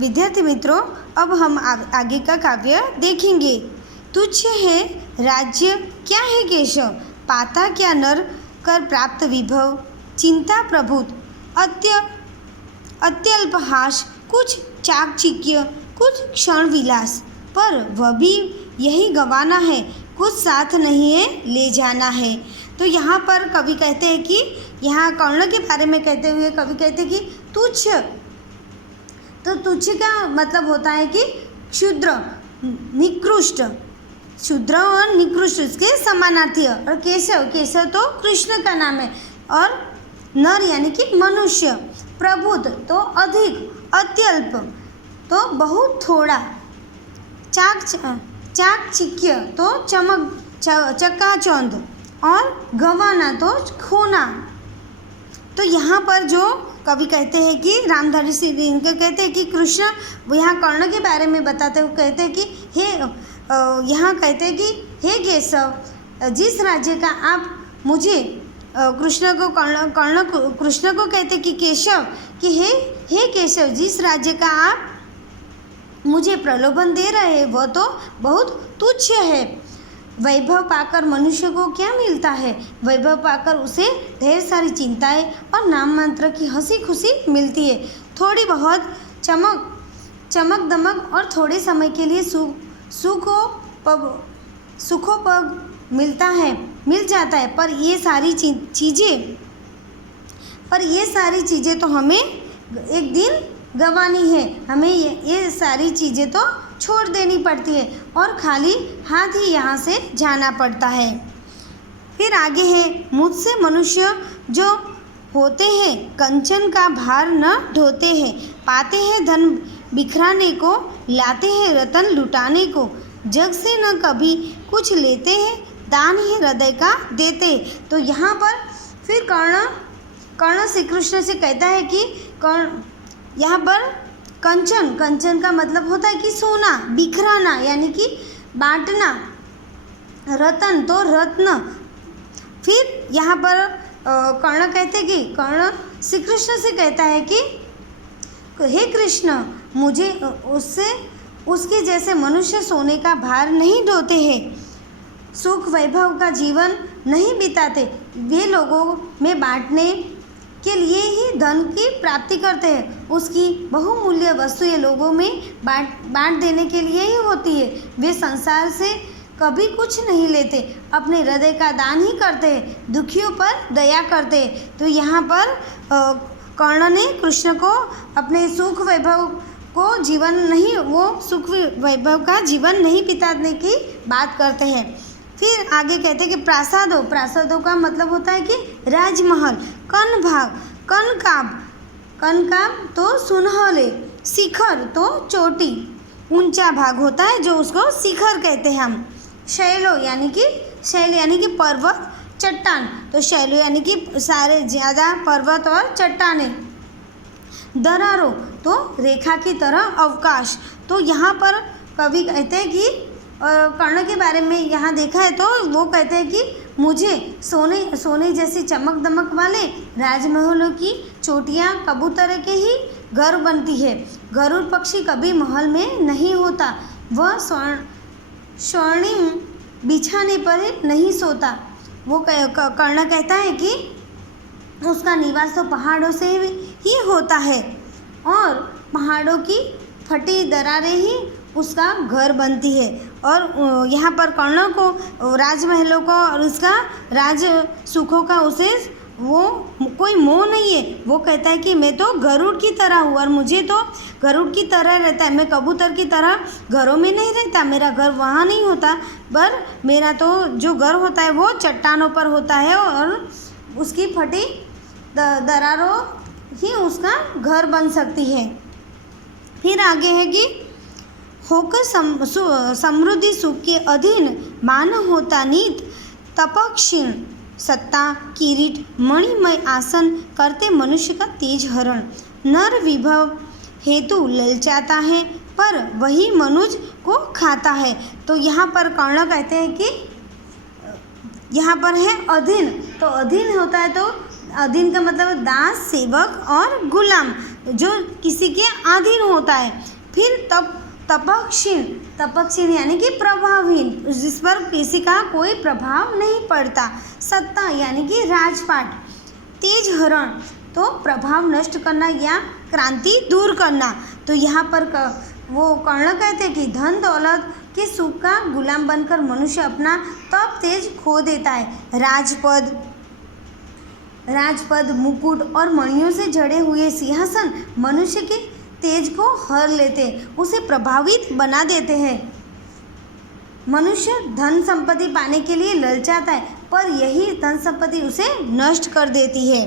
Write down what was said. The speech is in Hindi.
विद्यार्थी मित्रों, अब हम आगे का काव्य देखेंगे। तुच्छ है राज्य, क्या है केशव, पाता क्या नर कर प्राप्त विभव, चिंता प्रभुत अत्यल्पहास, कुछ चाकचिक्य कुछ क्षण विलास, पर वह भी यही गंवाना है, कुछ साथ नहीं है ले जाना है। तो यहाँ पर कवि कहते हैं कि यहाँ कर्ण के बारे में कहते हुए कवि कहते हैं कि तुच्छ, तो तुच्छ का मतलब होता है कि क्षुद्र, निकृष्ट, क्षुद्र और निकृष्ट इसके समानार्थी। और केशव, केशव तो कृष्ण का नाम है। और नर यानी कि मनुष्य, प्रबुद्ध तो अधिक, अत्यल्प तो बहुत थोड़ा, चाकचिक्य तो चकाचौंध, और गंवाना तो खोना। तो यहाँ पर जो कवि कहते हैं कि रामधारी सिंह इनके कहते हैं कि कृष्ण, यहाँ कर्ण के बारे में बताते हुए कहते हैं कि हे, यहाँ कहते हैं कि हे केशव, जिस राज्य का आप मुझे, कृष्ण को कर्ण कृष्ण को कहते कि केशव, कि हे केशव, जिस राज्य का आप मुझे प्रलोभन दे रहे हैं वह तो बहुत तुच्छ है। वैभव पाकर मनुष्य को क्या मिलता है, वैभव पाकर उसे ढेर सारी चिंताएं और नाम मात्र की हंसी खुशी मिलती है। थोड़ी बहुत चमक दमक और थोड़े समय के लिए सुखोपभोग मिल जाता है, पर ये सारी चीज़ें तो हमें एक दिन गंवानी है, हमें ये सारी चीज़ें तो छोड़ देनी पड़ती है और खाली हाथ ही यहाँ से जाना पड़ता है। फिर आगे है, मुझसे मनुष्य जो होते हैं कंचन का भार न ढोते हैं, पाते हैं धन बिखराने को, लाते हैं रतन लुटाने को, जग से न कभी कुछ लेते हैं, दान ही हृदय का देते। तो यहाँ पर फिर कर्ण श्री कृष्ण से कहता है कि यहाँ पर कंचन का मतलब होता है कि सोना, बिखराना यानी कि बांटना, रतन तो रत्न। फिर यहाँ पर कर्ण कहते हैं कि कर्ण श्री कृष्ण से कहता है कि हे कृष्ण, मुझे उसके जैसे मनुष्य सोने का भार नहीं ढोते हैं, सुख वैभव का जीवन नहीं बिताते, वे लोगों में बांटने के लिए ही धन की प्राप्ति करते हैं, उसकी बहुमूल्य वस्तुएं लोगों में बांट देने के लिए ही होती है। वे संसार से कभी कुछ नहीं लेते, अपने हृदय का दान ही करते हैं, दुखियों पर दया करते हैं। तो यहाँ पर कर्ण ने कृष्ण को अपने सुख वैभव का जीवन नहीं बिताने की बात करते हैं। फिर आगे कहते हैं कि प्रासादों का मतलब होता है कि राजमहल, कनकाब तो सुनहले, शिखर तो चोटी, ऊंचा भाग होता है जो उसको शिखर कहते हैं हम। शैल यानी कि पर्वत, चट्टान, तो शैलो यानी कि सारे ज़्यादा पर्वत और चट्टाने, दरारों तो रेखा की तरह अवकाश। तो यहाँ पर कवि कहते हैं कि कर्ण के बारे में यहाँ देखा है तो वो कहते हैं कि मुझे सोने जैसी चमक दमक वाले राजमहलों की चोटियाँ कबूतर के ही घर बनती है। गरुड़ पक्षी कभी महल में नहीं होता, वह स्वर्णिम बिछाने पर नहीं सोता। वो कर्ण कहता है कि उसका निवास तो पहाड़ों से ही होता है और पहाड़ों की फटी दरारें ही उसका घर बनती है। और यहाँ पर कर्ण को राजमहलों को और उसका राज सुखों का उसे वो कोई मोह नहीं है। वो कहता है कि मैं तो गरुड़ की तरह हूँ और मुझे तो गरुड़ की तरह रहता है, मैं कबूतर की तरह घरों में नहीं रहता, मेरा घर वहाँ नहीं होता, पर मेरा तो जो घर होता है वो चट्टानों पर होता है और उसकी फटी दरारों ही उसका घर बन सकती है। फिर आगे है कि होकर समृद्धि सुख के अधीन मान होता नीत, तपक्षीण सत्ता किरीट मणिमय आसन करते मनुष्य का तेज हरण, नर विभव हेतु ललचाता है पर वही मनुज को खाता है। तो यहाँ पर कर्ण कहते हैं कि यहाँ पर है अधीन, तो अधीन होता है तो अधीन का मतलब दास, सेवक और गुलाम। जो किसी के अधीन होता है। फिर तपक्षीण यानी कि प्रभावहीन, जिस पर किसी का कोई प्रभाव नहीं पड़ता। सत्ता यानी कि राजपाट। तेज हरण तो प्रभाव नष्ट करना या क्रांति दूर करना। तो यहाँ पर वो कर्ण कहते हैं कि धन दौलत के सुख का गुलाम बनकर मनुष्य अपना तप तेज खो देता है। राजपद मुकुट और मणियों से जड़े हुए सिंहासन मनुष्य के तेज को हर लेते, उसे प्रभावित बना देते हैं। मनुष्य धन संपत्ति पाने के लिए ललचाता है, पर यही धन संपत्ति उसे नष्ट कर देती है।